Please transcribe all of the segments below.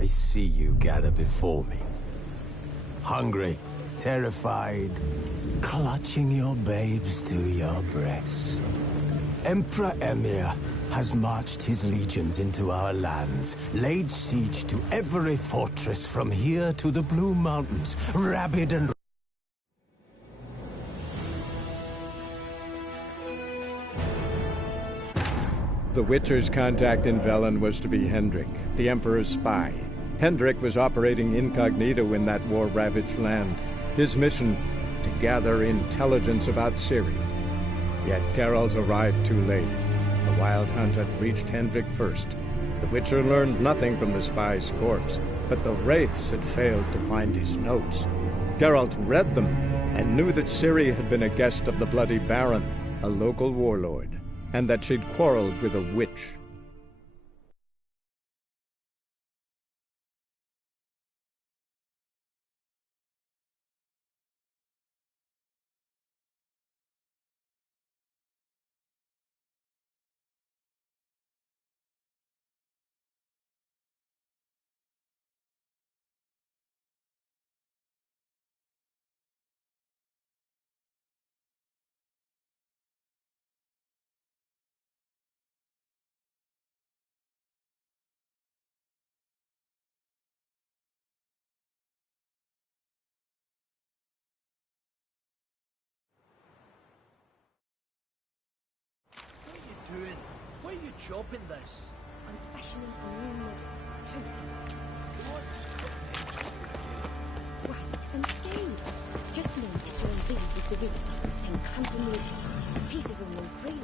I see you gather before me. Hungry, terrified, clutching your babes to your breast. Emperor Emir has marched his legions into our lands, laid siege to every fortress from here to the Blue Mountains, rabid and... The Witcher's contact in Velen was to be Hendrik, the Emperor's spy. Hendrik was operating incognito in that war-ravaged land. His mission, to gather intelligence about Ciri. Yet Geralt arrived too late. The Wild Hunt had reached Hendrik first. The Witcher learned nothing from the spy's corpse, but the Wraiths had failed to find his notes. Geralt read them and knew that Ciri had been a guest of the Bloody Baron, a local warlord, and that she'd quarreled with a witch. Why are you chopping this? I'm fashioning a new model. Two-piece. Right, and see. Just need to join these with the wheels, then clamp them loose. Pieces will move freely.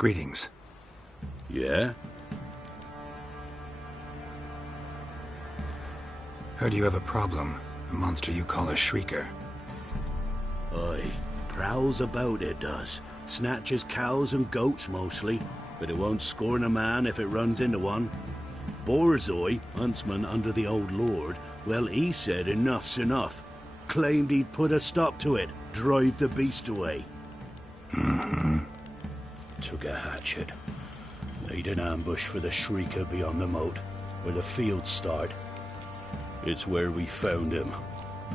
Greetings. Yeah? Heard you have a problem. A monster you call a shrieker. Aye. Prowls about, it does. Snatches cows and goats mostly, but it won't scorn a man if it runs into one. Borzoi, huntsman under the old lord, well, he said enough's enough. Claimed he'd put a stop to it, drive the beast away. Took a hatchet. Laid an ambush for the shrieker beyond the moat, where the fields start. It's where we found him.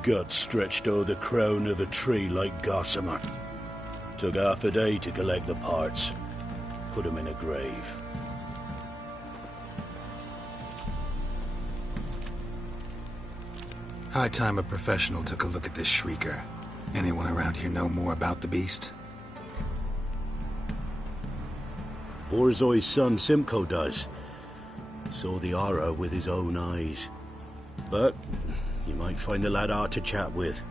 Gut stretched o'er the crown of a tree like gossamer. Took half a day to collect the parts. Put him in a grave. High time a professional took a look at this shrieker. Anyone around here know more about the beast? Borzoi's son Simcoe does. Saw the aura with his own eyes. But you might find the lad hard to chat with.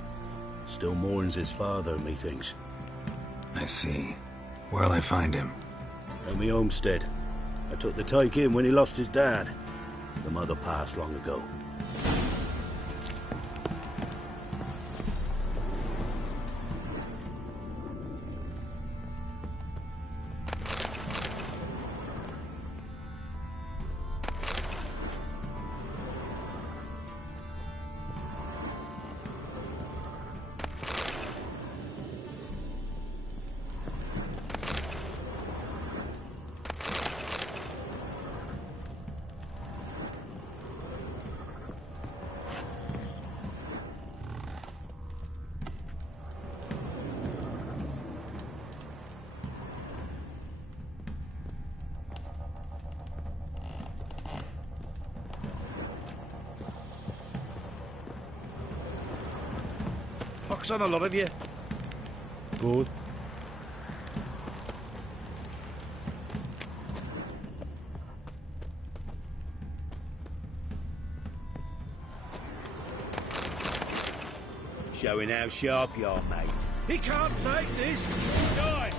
Still mourns his father, methinks. I see. Where'll I find him? At me homestead. I took the tyke in when he lost his dad. The mother passed long ago. Pox on a lot of you. Good. Showing how sharp you are, mate. He can't take this. Die.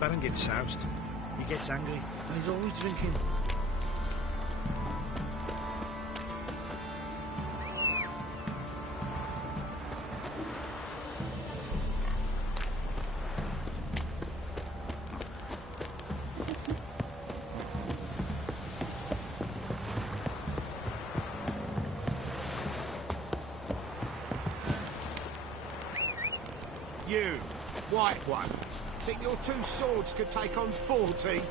Baron gets soused. He gets angry, and he's always drinking. You, white one, think your two swords could take on 40?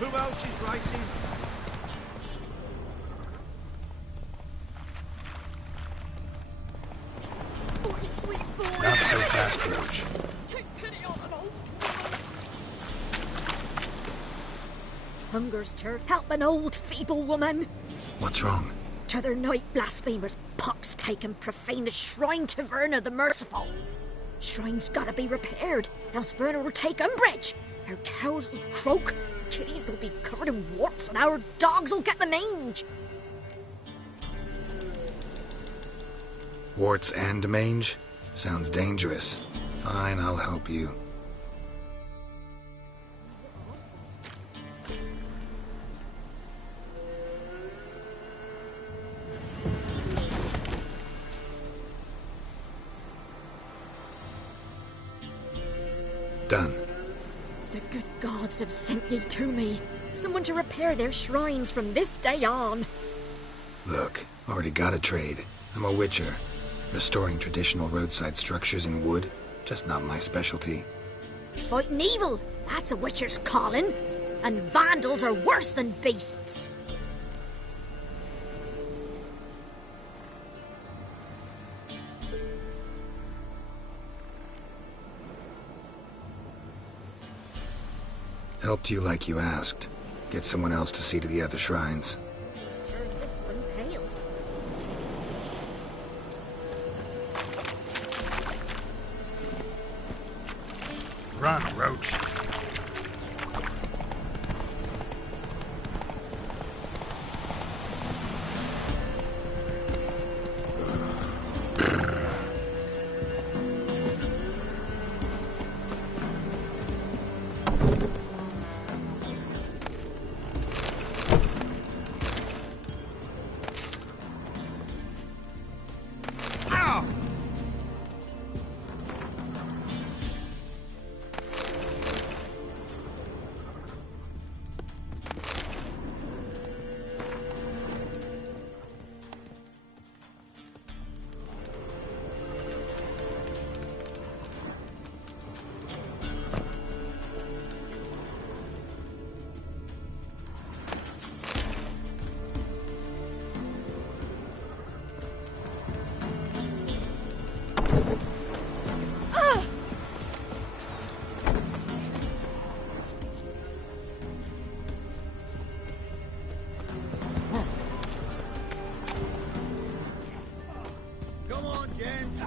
Who else is racing? Boy, sweet boy. Not so fast, Roach. Take pity on an old woman. Hunger's to help an old feeble woman. What's wrong? T'other night blasphemers pox take and profane the shrine to Verna the Merciful. Shrine's gotta be repaired, else Verna will take umbrage. Our cows will croak, kitties will be covered in warts, and our dogs will get the mange. Warts and mange? Sounds dangerous. Fine, I'll help you. Done. The good gods have sent ye to me. Someone to repair their shrines from this day on. Look, already got a trade. I'm a witcher. Restoring traditional roadside structures in wood, just not my specialty. Fighting evil, that's a witcher's calling. And vandals are worse than beasts. Helped you like you asked. Get someone else to see to the other shrines. Turn this one pale. Run, Roach.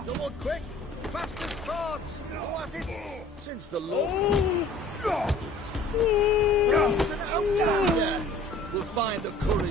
Double quick! Fast as swords! Go at it! Since the Lord... Perhaps an outlander will find the courage.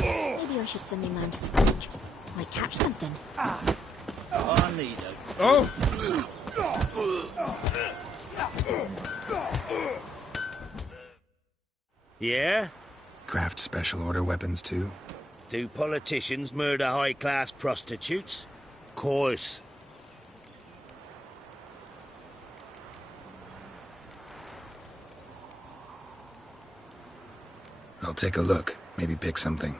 Maybe I should send me man to the creek. Might catch something. I need a... Oh! Yeah? Craft special order weapons too? Do politicians murder high-class prostitutes? Course. I'll take a look. Maybe pick something.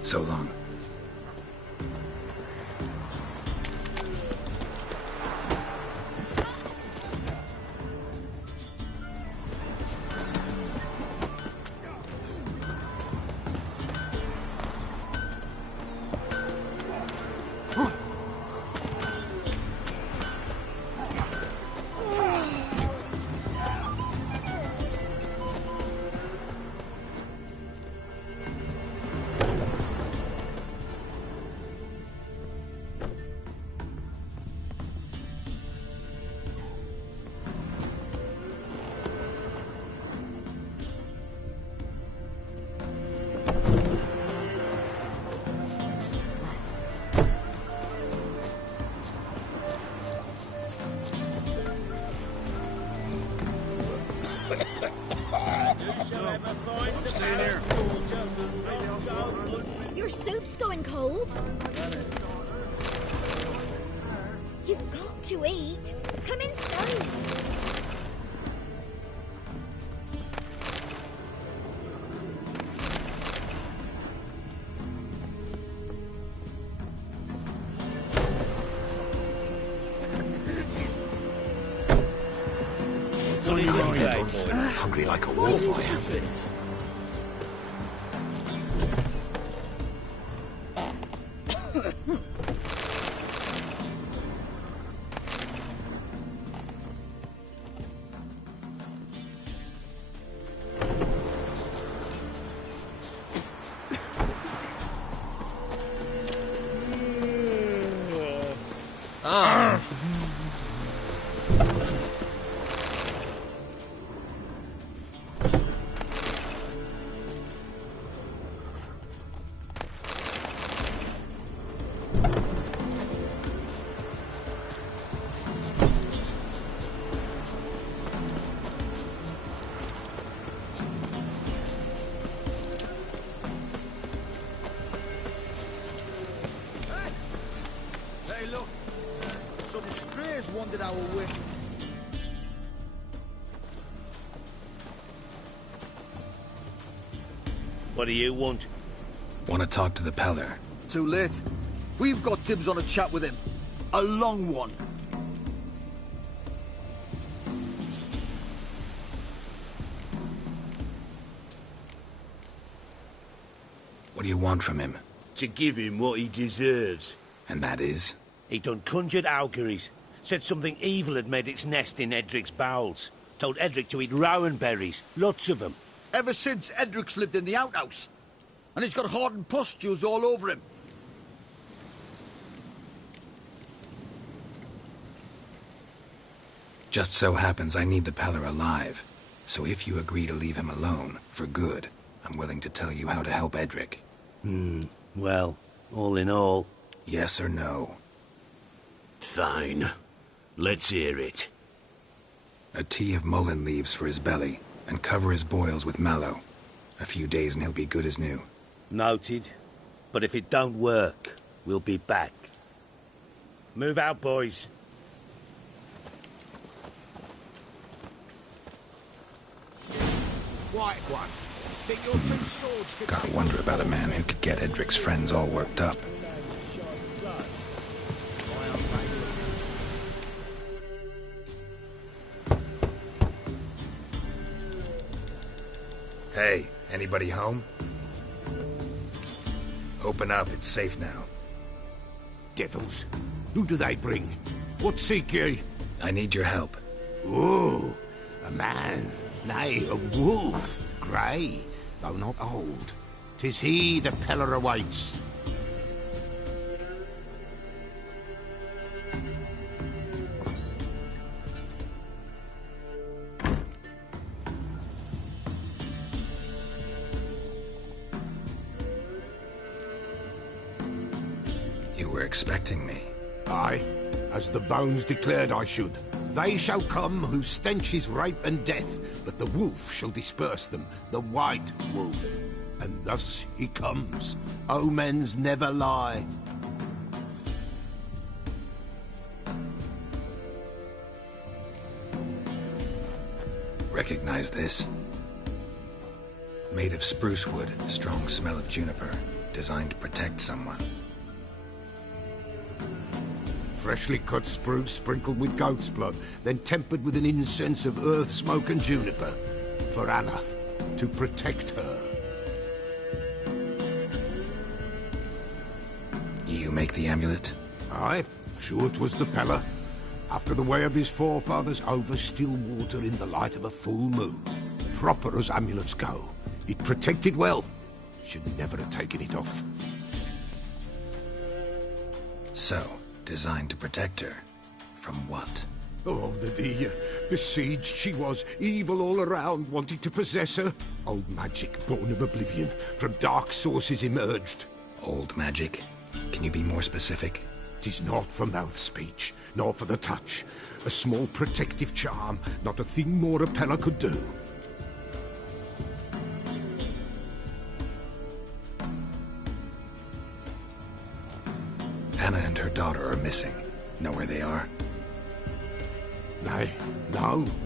So long. Your soup's going cold. You've got to eat. Come inside. Hungry like a wolf, I am. Hey, look. Some strays wandered our way. What do you want? Want to talk to the Peller? Too late. We've got dibs on a chat with him. A long one. What do you want from him? To give him what he deserves. And that is? He done conjured auguries. Said something evil had made its nest in Edric's bowels. Told Edric to eat rowan berries. Lots of them. Ever since Edric's lived in the outhouse. And he's got hardened pustules all over him. Just so happens I need the Peller alive. So if you agree to leave him alone, for good, I'm willing to tell you how to help Edric. Well, all in all... Yes or no? Fine. Let's hear it. A tea of mullein leaves for his belly, and cover his boils with mallow. A few days and he'll be good as new. Noted. But if it don't work, we'll be back. Move out, boys. white one. Think your two swords could Gotta take wonder on about a the man who water? could get Edric's friends all worked up. Hey, anybody home? Open up, it's safe now. Devils. Who do they bring? What seek ye? I need your help. Oh, a man, nay, a wolf, grey, though not old. 'Tis he the Peller awaits. You were expecting me. Aye, as the bones declared I should. They shall come whose stench is rape and death, but the wolf shall disperse them, the white wolf. And thus he comes. Omens never lie. Recognize this? Made of spruce wood, strong smell of juniper, designed to protect someone. Freshly cut spruce sprinkled with goat's blood, then tempered with an incense of earth, smoke and juniper. For Anna, to protect her. You make the amulet? Aye, sure 'twas the Peller. After the way of his forefathers, over still water in the light of a full moon. Proper as amulets go. It protected well. Should never have taken it off. So, designed to protect her. From what? Oh, the dear. Besieged she was, evil all around, wanting to possess her. Old magic, born of oblivion, from dark sources emerged. Old magic? Can you be more specific? 'Tis not for mouth speech, nor for the touch. A small protective charm, not a thing more a Peller could do. Anna and her daughter are missing. Know where they are? Nay,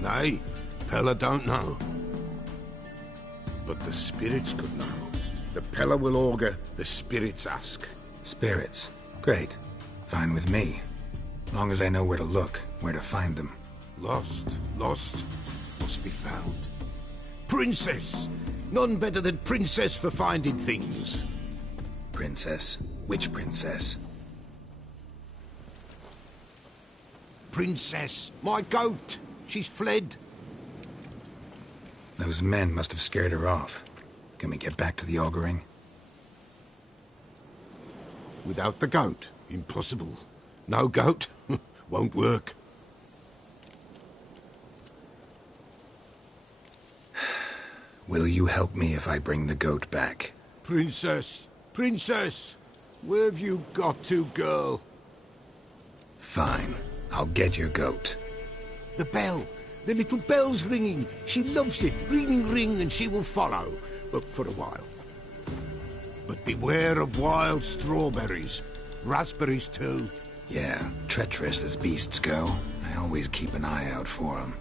nay. Peller don't know. But the spirits could know. The Peller will augur, the spirits ask. Spirits. Great. Fine with me. Long as I know where to look, where to find them. Lost, must be found. Princess! None better than Princess for finding things. Princess? Which princess? Princess, my goat! She's fled. Those men must have scared her off. Can we get back to the auguring? Without the goat, impossible. No goat, won't work. Will you help me if I bring the goat back? Princess, where have you got to, girl? Fine. I'll get your goat. The bell, the little bell's ringing. She loves it. Ring, ring, and she will follow. But for a while. But beware of wild strawberries. Raspberries, too. Yeah, treacherous as beasts go. I always keep an eye out for them.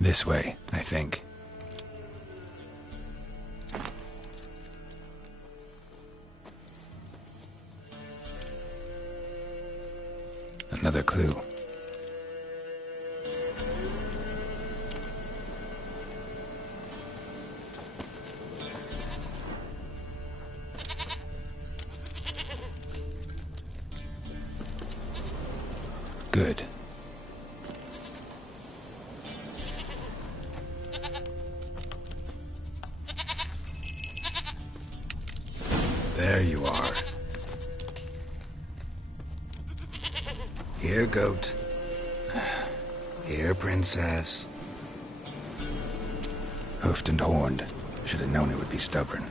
This way, I think. Another clue. Good. There you are. Here, goat. Here, princess. Hoofed and horned. Should have known it would be stubborn.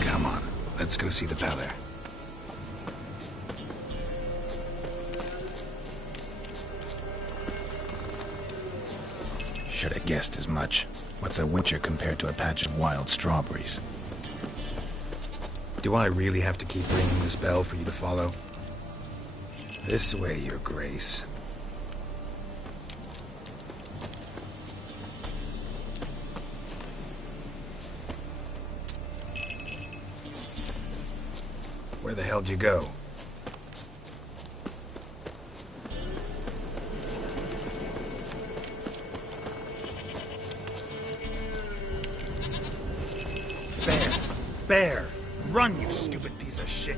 Come on, let's go see the Beller. Should have guessed as much. What's a witcher compared to a patch of wild strawberries? Do I really have to keep ringing this bell for you to follow? This way, Your Grace. Where the hell'd you go? Bear! Run, you stupid piece of shit!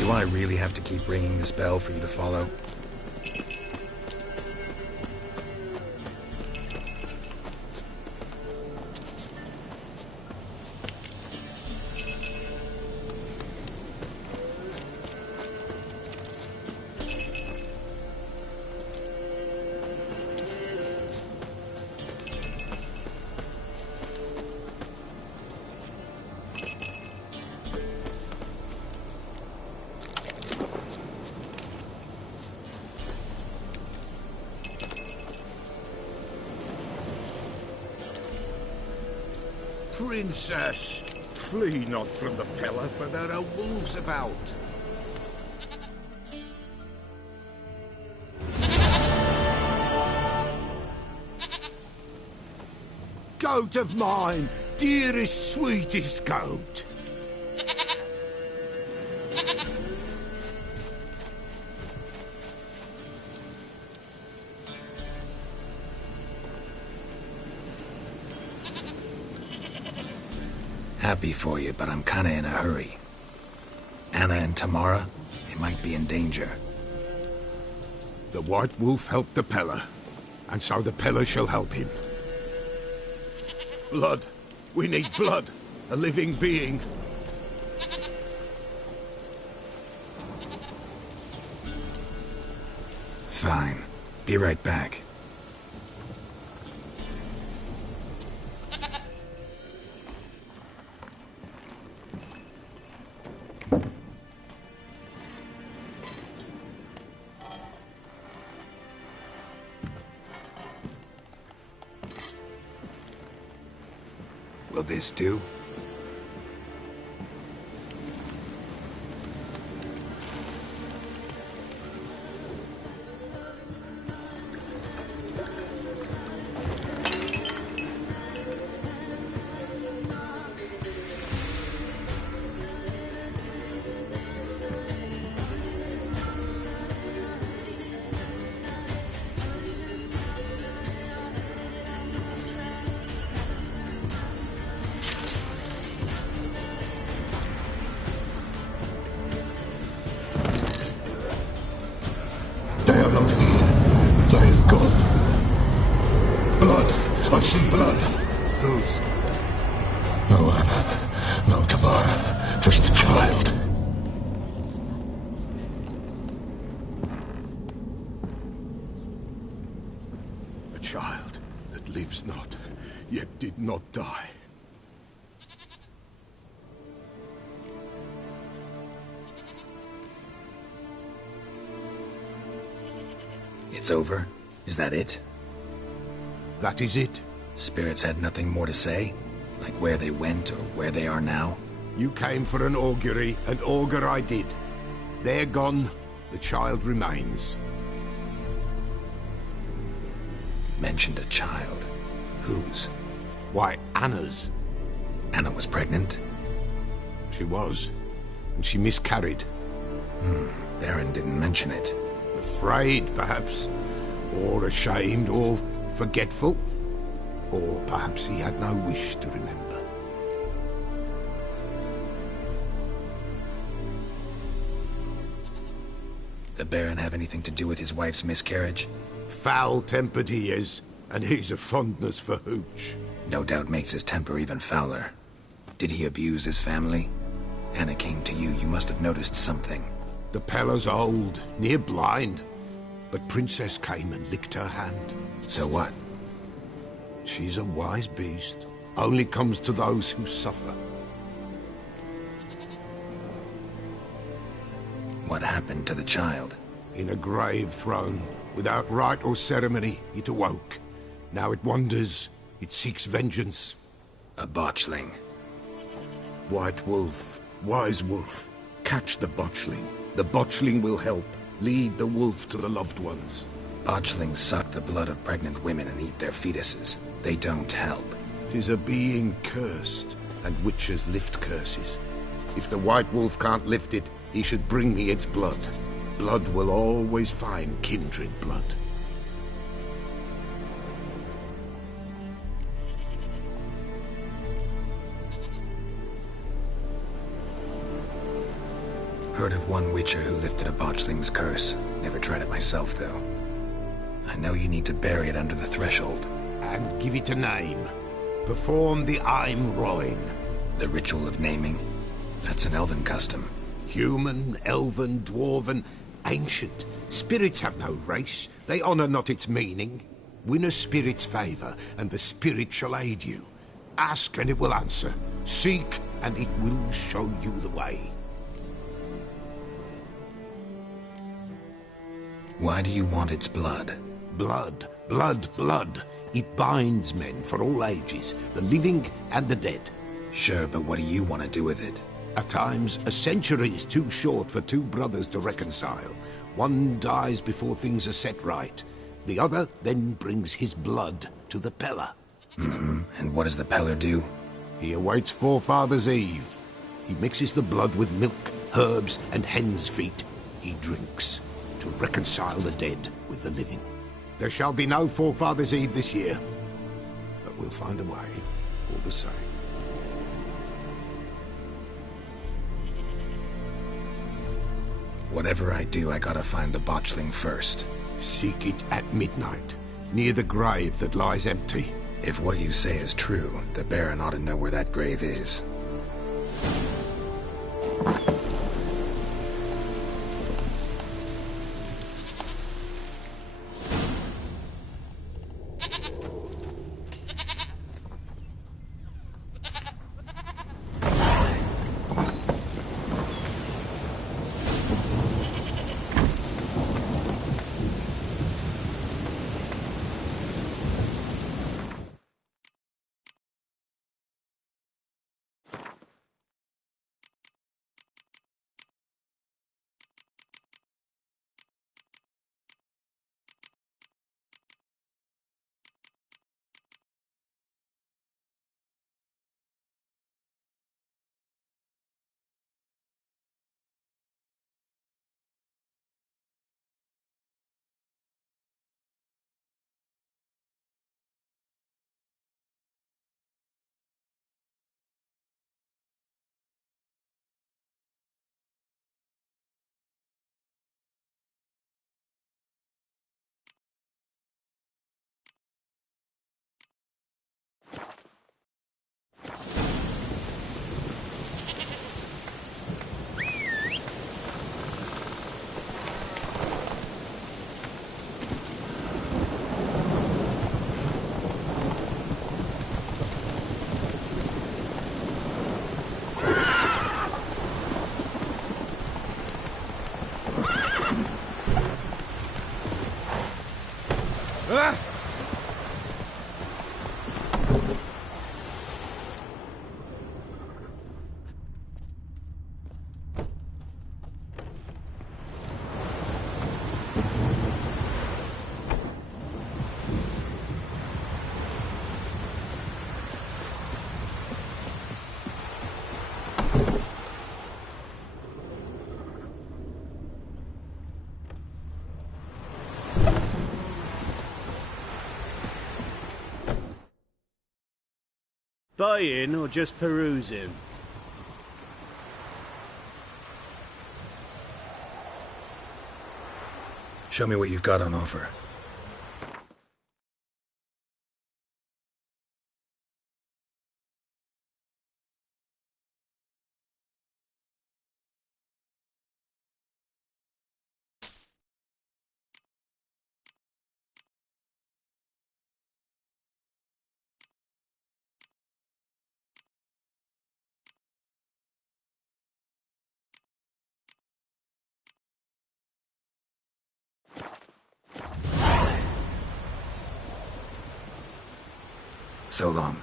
Do I really have to keep ringing this bell for you to follow? Princess, flee not from the pillar, for there are wolves about. Goat of mine, dearest, sweetest goat. Happy for you, but I'm kinda in a hurry. Anna and Tamara, they might be in danger. The White Wolf helped the Peller, and so the Peller shall help him. Blood. We need blood. A living being. Fine. Be right back. Will this do? They are not here. They is gone. Blood. I see blood. Whose? No Anna. No Tamara. Just a child. A child that lives not, yet did not die. It's over? Is that it? That is it. Spirits had nothing more to say? Like where they went or where they are now? You came for an augury, and augur I did. They're gone. The child remains. Mentioned a child. Whose? Why, Anna's. Anna was pregnant? She was. And she miscarried. Baron didn't mention it. Afraid, perhaps. Or ashamed, or forgetful. Or perhaps he had no wish to remember. The Baron have anything to do with his wife's miscarriage? Foul-tempered he is, and he's a fondness for hooch. No doubt makes his temper even fouler. Did he abuse his family? Anna came to you, you must have noticed something. The Peller's old, near blind. But Princess came and licked her hand. So what? She's a wise beast. Only comes to those who suffer. What happened to the child? In a grave thrown, without rite or ceremony, it awoke. Now it wanders, it seeks vengeance. A botchling. White Wolf, wise wolf, catch the botchling. The botchling will help. Lead the wolf to the loved ones. Botchlings suck the blood of pregnant women and eat their fetuses. They don't help. 'Tis a being cursed, and witches lift curses. If the White Wolf can't lift it, he should bring me its blood. Blood will always find kindred blood. Heard of one witcher who lifted a botchling's curse. Never tried it myself, though. I know you need to bury it under the threshold. And give it a name. Perform the Aim Roin. The ritual of naming? That's an elven custom. Human, elven, dwarven, ancient. Spirits have no race. They honor not its meaning. Win a spirit's favor, and the spirit shall aid you. Ask, and it will answer. Seek, and it will show you the way. Why do you want its blood? Blood, blood, blood. It binds men for all ages, the living and the dead. Sure, but what do you want to do with it? At times, a century is too short for two brothers to reconcile. One dies before things are set right. The other then brings his blood to the Peller. Mm-hmm. And what does the Peller do? He awaits Forefathers' Eve. He mixes the blood with milk, herbs, and hen's feet. He drinks to reconcile the dead with the living. There shall be no Forefathers' Eve this year, but we'll find a way all the same. Whatever I do, I gotta find the botchling first. Seek it at midnight, near the grave that lies empty. If what you say is true, the Baron ought to know where that grave is. Buying or just perusing? Show me what you've got on offer. So long.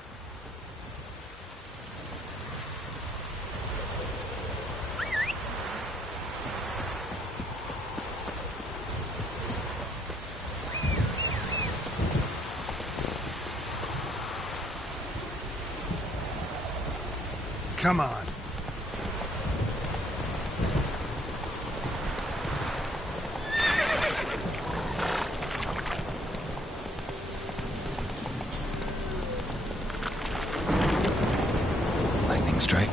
Come on. Lightning strike.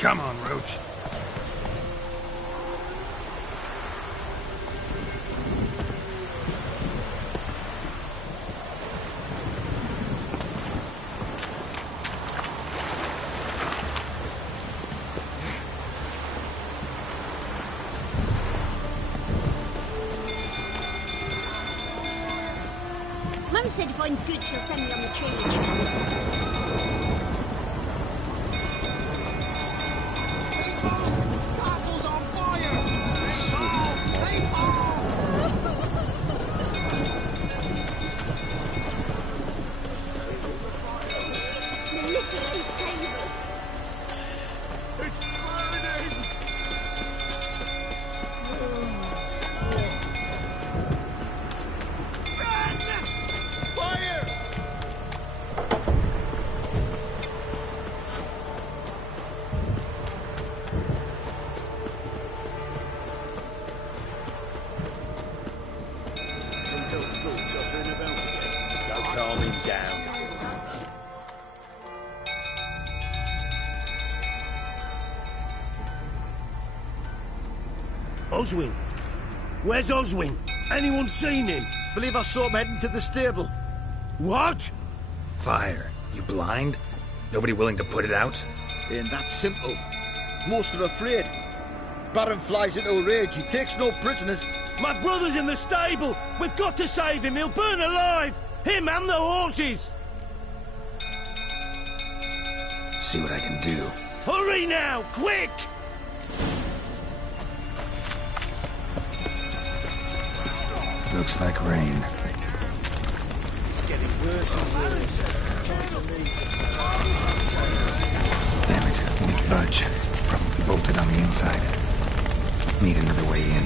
Come on, Roach. Mum said if I'm good, she'll send me on the training trials. Go calm him down. Oswin? Where's Oswin? Anyone seen him? Believe I saw him heading to the stable. What? Fire. You blind? Nobody willing to put it out? Ain't that simple. Most are afraid. Baron flies into a rage. He takes no prisoners. My brother's in the stable. We've got to save him. He'll burn alive. Him and the horses. See what I can do. Hurry now, quick! Looks like rain. It's getting worse and worse. Damn it, won't budge. Probably bolted on the inside. Need another way in.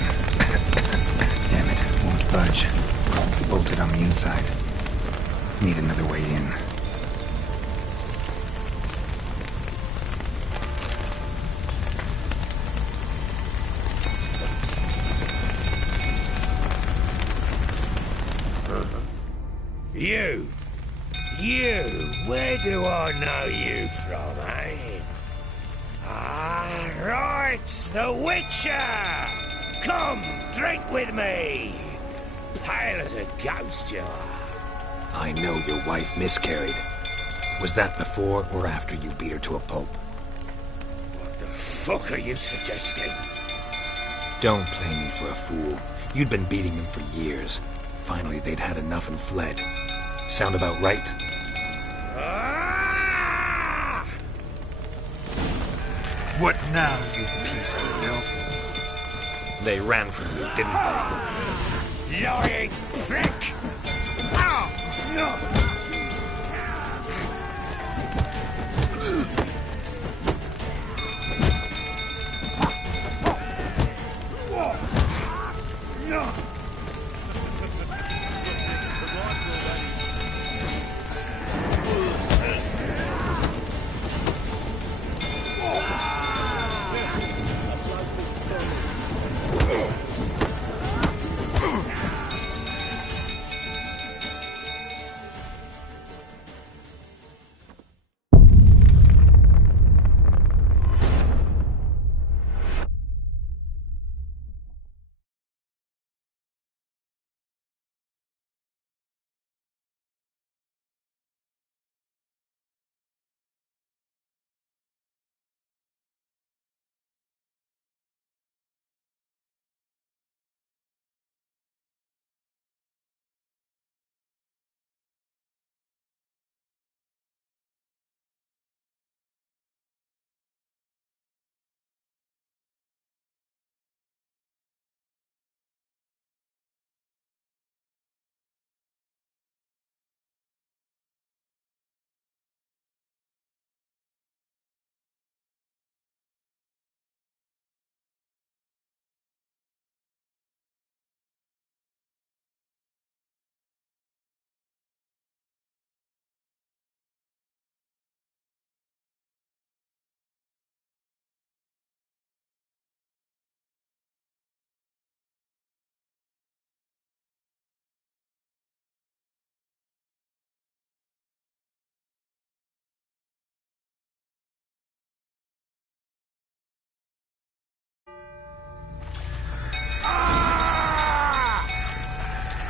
Damn it, won't budge. Probably bolted on the inside. Need another way in. You, where do I know you from, eh? Ah, right, the Witcher! Come, drink with me! Pale as a ghost you are. I know your wife miscarried. Was that before or after you beat her to a pulp? What the fuck are you suggesting? Don't play me for a fool. You'd been beating them for years. Finally, they'd had enough and fled. Sound about right? Ah! What now, you piece of filth? They ran from you, didn't they? Lying prick! Ow! No!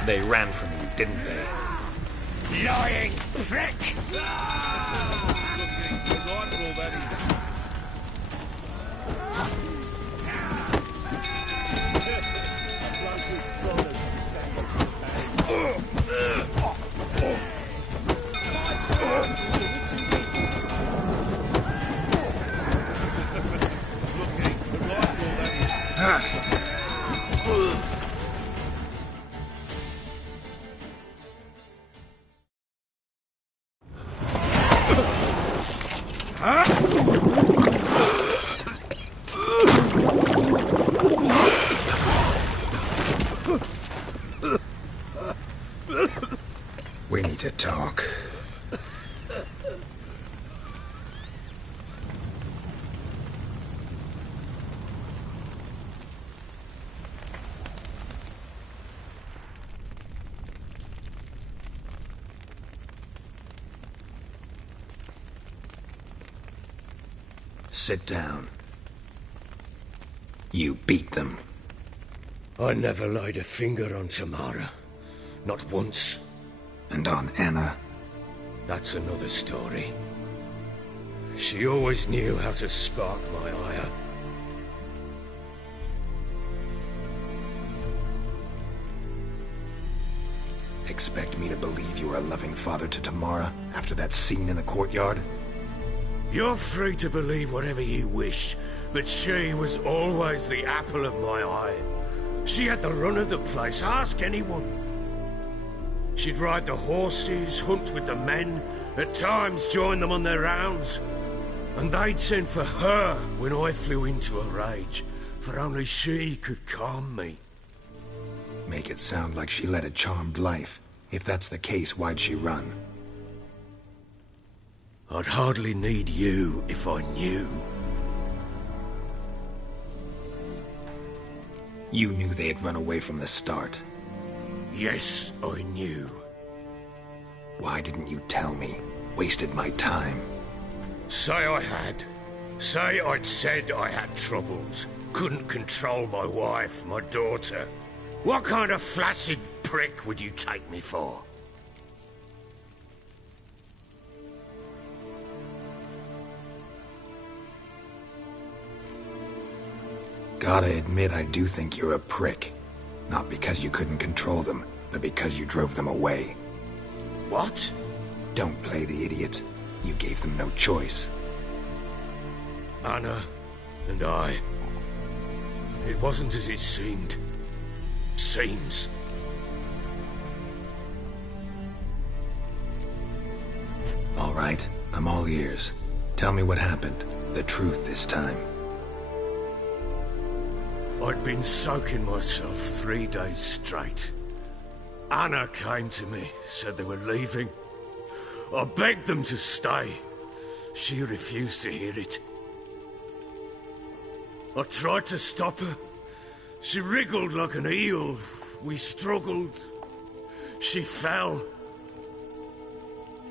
They ran from you, didn't they? Lying prick! We need to talk. Sit down. You beat them. I never laid a finger on Tamara. Not once. And on Anna? That's another story. She always knew how to spark my ire. Expect me to believe you were a loving father to Tamara after that scene in the courtyard? You're free to believe whatever you wish, but she was always the apple of my eye. She had the run of the place, ask anyone. She'd ride the horses, hunt with the men, at times join them on their rounds. And they'd send for her when I flew into a rage, for only she could calm me. Make it sound like she led a charmed life. If that's the case, why'd she run? I'd hardly need you if I knew. You knew they'd run away from the start. Yes, I knew. Why didn't you tell me? Wasted my time. Say I had. Say I'd said I had troubles. Couldn't control my wife, my daughter. What kind of flaccid prick would you take me for? Gotta admit, I do think you're a prick. Not because you couldn't control them, but because you drove them away. What? Don't play the idiot. You gave them no choice. Anna and I. It wasn't as it seemed. Seems. All right, I'm all ears. Tell me what happened. The truth this time. I'd been soaking myself 3 days straight. Anna came to me, said they were leaving. I begged them to stay. She refused to hear it. I tried to stop her. She wriggled like an eel. We struggled. She fell.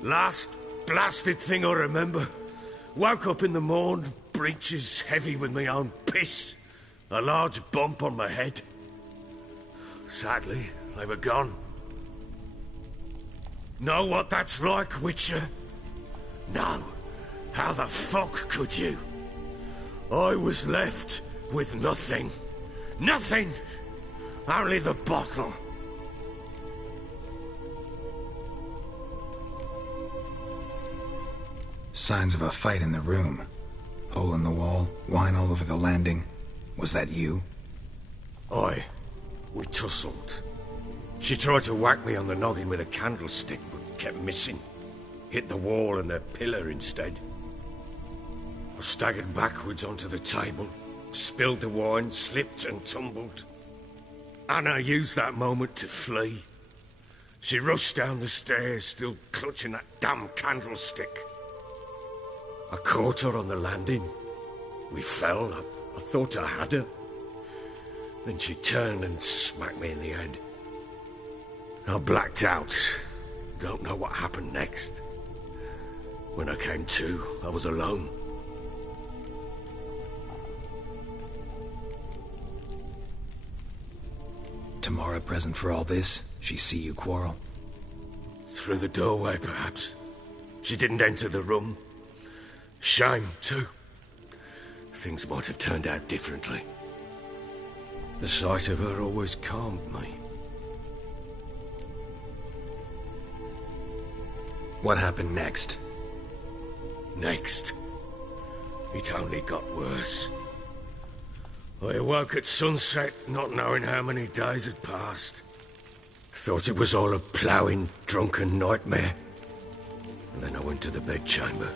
Last blasted thing I remember. Woke up in the morn, breeches heavy with my own piss. A large bump on my head. Sadly, they were gone. Know what that's like, Witcher? No. How the fuck could you? I was left with nothing. Nothing! Only the bottle. Signs of a fight in the room. Hole in the wall, wine all over the landing. Was that you? Aye. We tussled. She tried to whack me on the noggin with a candlestick, but kept missing. Hit the wall and a pillar instead. I staggered backwards onto the table, spilled the wine, slipped and tumbled. Anna used that moment to flee. She rushed down the stairs, still clutching that damn candlestick. I caught her on the landing. We fell. I thought I had her. Then she turned and smacked me in the head. I blacked out. Don't know what happened next. When I came to, I was alone. Tamara present for all this? She see you quarrel? Through the doorway, perhaps. She didn't enter the room. Shame, too. Things might have turned out differently. The sight of her always calmed me. What happened next? Next? It only got worse. I awoke at sunset, not knowing how many days had passed. Thought it was all a ploughing, drunken nightmare. And then I went to the bedchamber,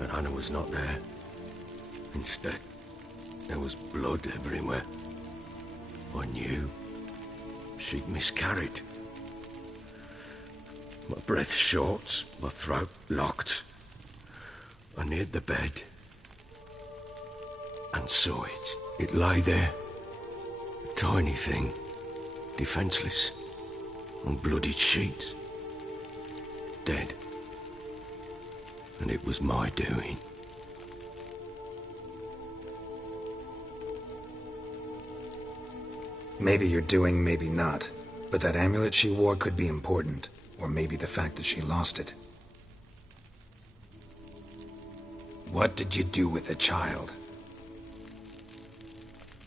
and Anna was not there. Instead, there was blood everywhere. I knew she'd miscarried. My breath short, my throat locked. I neared the bed and saw it. It lay there, a tiny thing, defenseless, on bloodied sheets, dead. And it was my doing. Maybe you're doing, maybe not. But that amulet she wore could be important. Or maybe the fact that she lost it. What did you do with the child?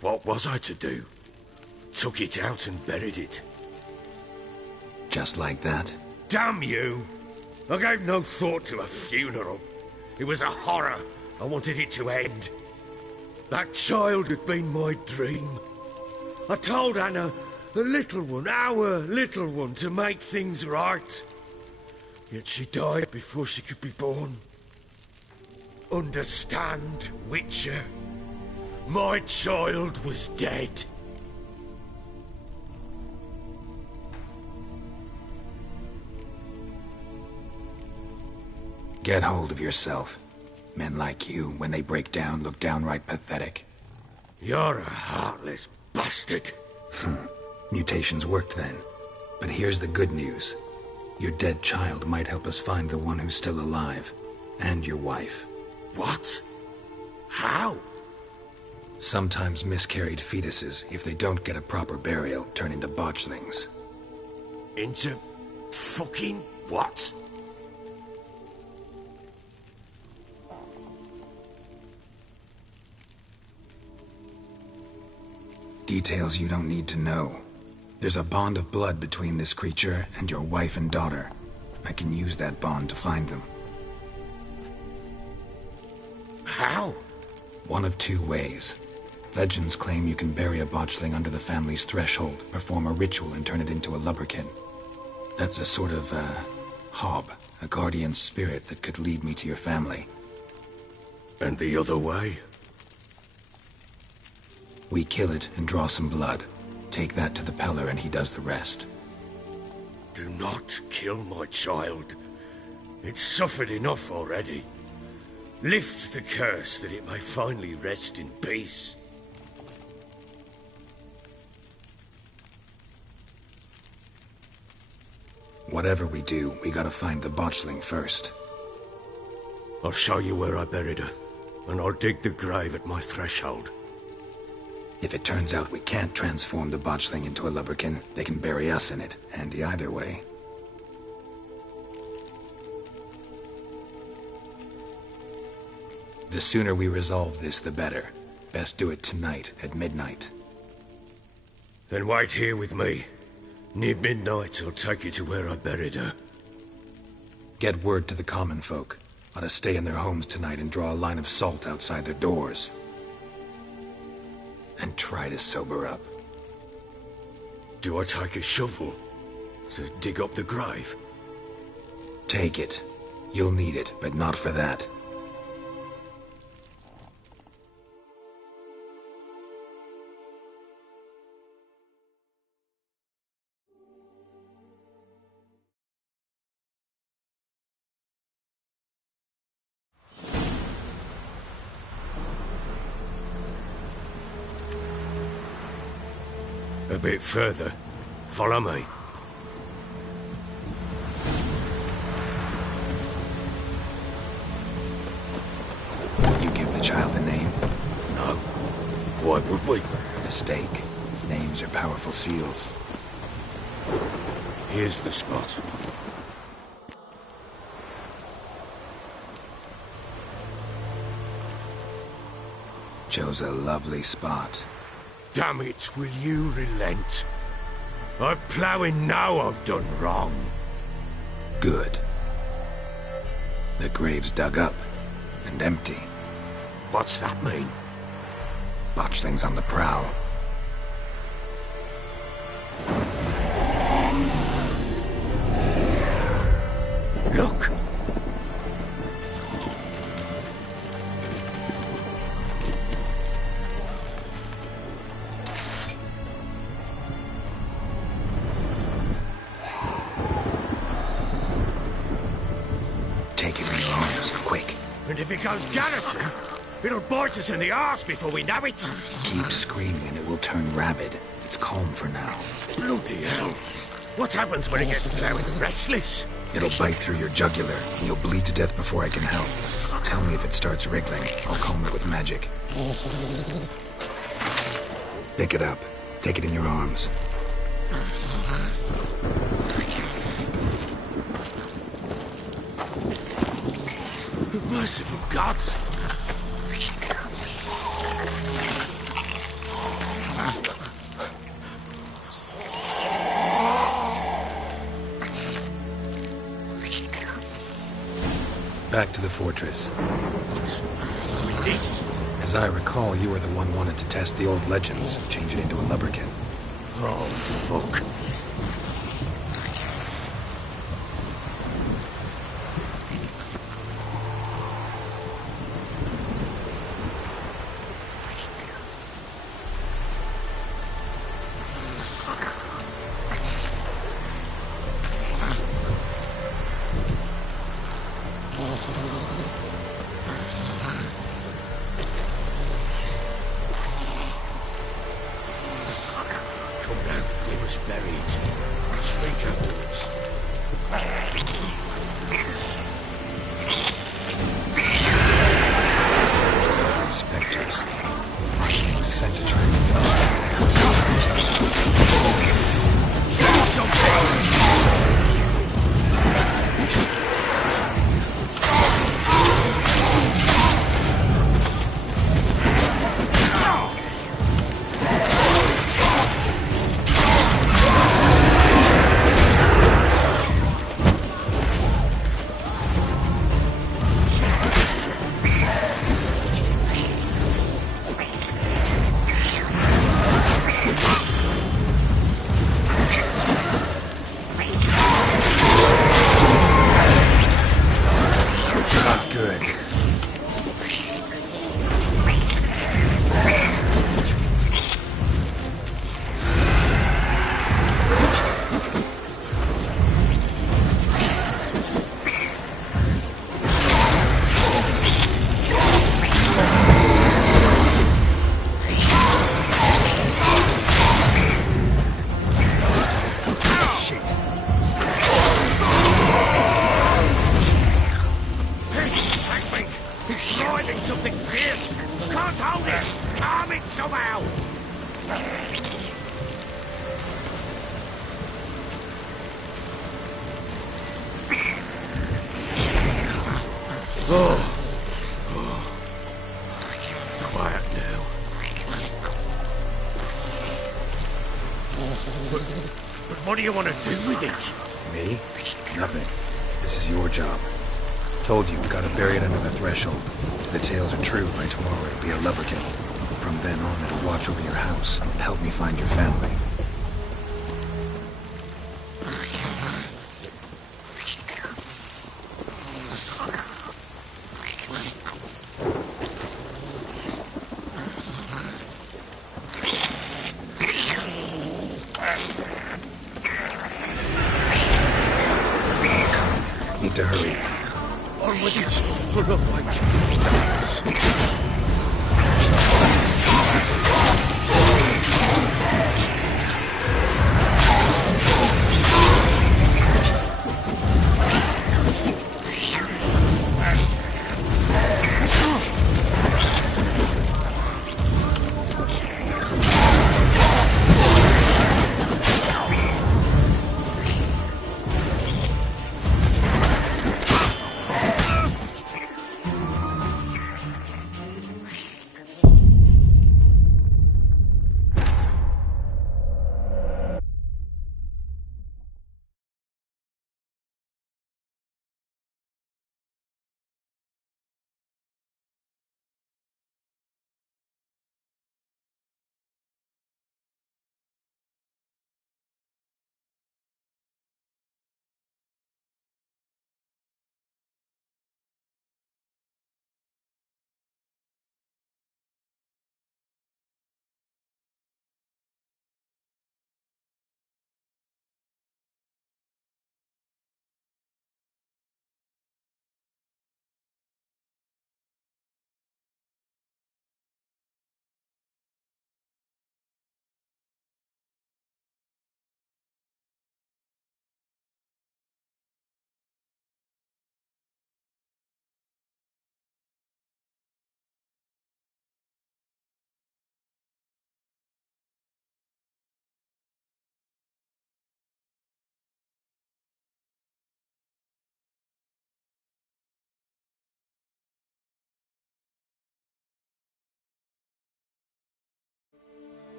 What was I to do? Took it out and buried it. Just like that? Damn you! I gave no thought to a funeral. It was a horror. I wanted it to end. That child had been my dream. I told Anna, the little one, our little one, to make things right. Yet she died before she could be born. Understand, Witcher? My child was dead. Get hold of yourself. Men like you, when they break down, look downright pathetic. You're a heartless bastard. Mutations worked then. But here's the good news. Your dead child might help us find the one who's still alive. And your wife. What? How? Sometimes miscarried fetuses, if they don't get a proper burial, turn into botchlings. Into fucking what? Details you don't need to know. There's a bond of blood between this creature and your wife and daughter. I can use that bond to find them. How? One of two ways. Legends claim you can bury a botchling under the family's threshold, perform a ritual, and turn it into a lubberkin. That's a sort of, hob, a guardian spirit that could lead me to your family. And the other way? We kill it and draw some blood. Take that to the Peller and he does the rest. Do not kill my child. It's suffered enough already. Lift the curse that it may finally rest in peace. Whatever we do, we gotta find the botchling first. I'll show you where I buried her, and I'll dig the grave at my threshold. If it turns out we can't transform the botchling into a lubberkin, they can bury us in it. Handy either way. The sooner we resolve this, the better. Best do it tonight, at midnight. Then wait here with me. Near midnight, I'll take you to where I buried her. Get word to the common folk. Ought to stay in their homes tonight and draw a line of salt outside their doors. And try to sober up. Do I take a shovel to dig up the grave? Take it. You'll need it, but not for that. A bit further. Follow me. You give the child a name? No. Why would we? Mistake. Names are powerful seals. Here's the spot. Chose a lovely spot. Damn it, will you relent? I'm ploughing now I've done wrong. Good. The grave's dug up and empty. What's that mean? Botchling's on the prowl. Look! Take it in your arms, quick. And if it goes garroting, it'll bite us in the arse before we know it. Keep screaming and it will turn rabid. It's calm for now. Bloody hell. What happens when it gets plowing restless? It'll bite through your jugular, and you'll bleed to death before I can help. Tell me if it starts wriggling. I'll calm it with magic. Pick it up. Take it in your arms. Merciful gods! Back to the fortress. What's with this? As I recall, you were the one wanted to test the old legends, change it into a lubberkin. Oh, fuck. What do you want to do with it? Me? Nothing. This is your job. Told you, gotta bury it under the threshold. If the tales are true, by tomorrow it'll be a lubberkin. From then on, it'll watch over your house and help me find your family. Need to hurry. On with it. Or not wait till he dies.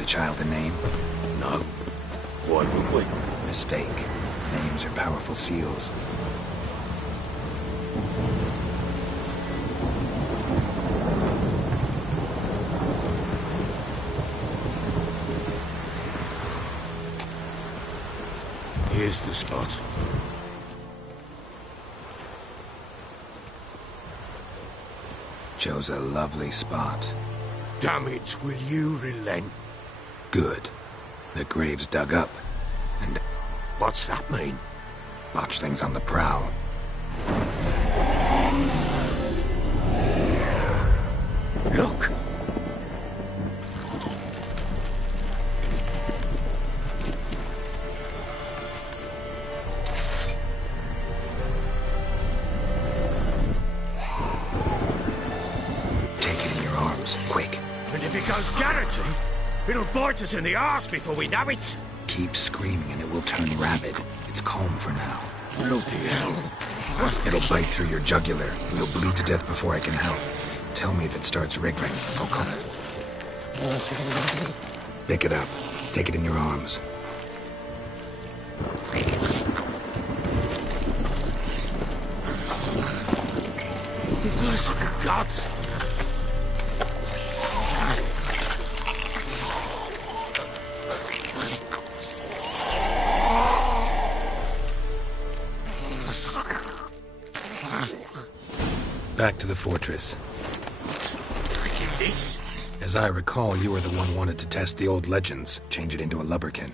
the child a name? No. Why would we? Mistake. Names are powerful seals. Here's the spot. Chose a lovely spot. Damn it, will you relent? Good. The grave's dug up. And What's that mean? botch things on the prowl. Look! Take it in your arms, quick. And if it goes Garrity, it'll bite us in the arse before we know it. Keep screaming and it will turn rabid. It's calm for now. Bloody hell. It'll bite through your jugular, and you'll bleed to death before I can help. Tell me if it starts wriggling. I'll come. Pick it up. Take it in your arms. Mercy for gods! Back to the fortress. This? As I recall, you were the one wanted to test the old legends, change it into a lubberkin.